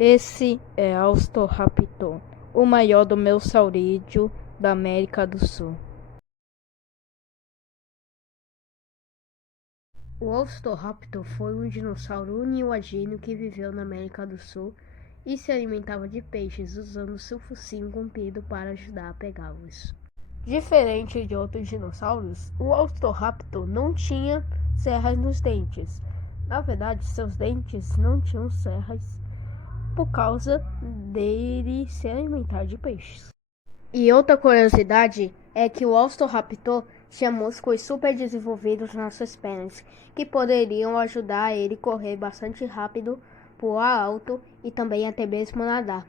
Esse é Austoraptor, o maior domaeossaurídeo da América do Sul. O Austoraptor foi um dinossauro uniwagênio que viveu na América do Sul e se alimentava de peixes usando seu focinho comprido para ajudar a pegá-los. Diferente de outros dinossauros, o Austoraptor não tinha serras nos dentes. Na verdade, seus dentes não tinham serras por causa dele se alimentar de peixes. E outra curiosidade é que o Austoraptor tinha músculos super desenvolvidos nas suas pernas, que poderiam ajudar ele a correr bastante rápido, voar alto e também até mesmo nadar.